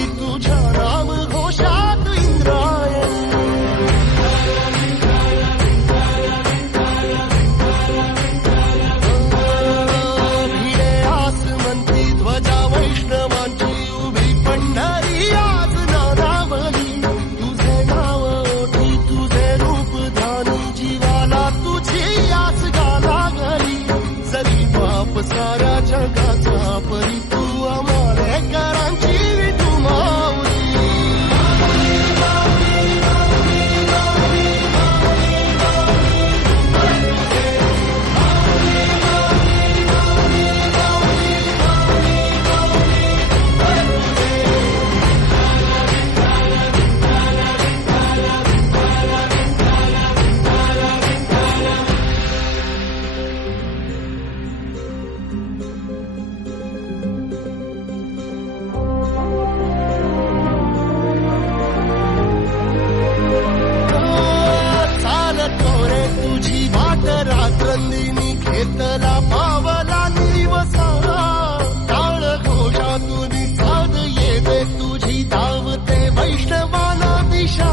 ओठी तुझ्या नाम घोषात इंद्रायणी भिडे आसमंती ध्वजा वैष्णवांची उभी पंढरी आज नानावली तुझे नाव ओठी तुझे रूप ध्यानी जीवाला तुझी आस गाला गली जरी बाप साऱ्या जगाचा परी तू आमालेकरांची विठू माऊली तुझी वाट रात्रंदिनी घेतला पावला दिवसा टाळ घोषातून साध येते तुझी धावते वैष्णवाला दिशा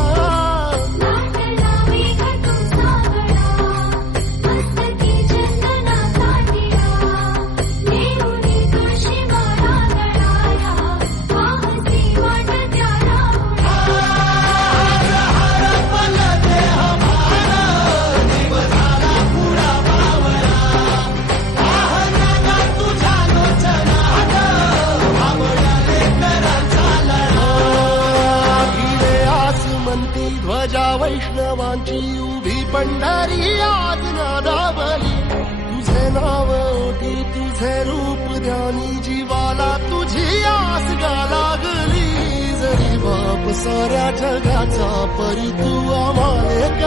ध्वजा वैष्णवांची उभी पंढरी आज नादावली तुझे नाव ओठी तुझे रूप ध्यानी जीवाला तुझी आस गा लागली जरी बाप साऱ्या जगाचा परी तू आम्हाला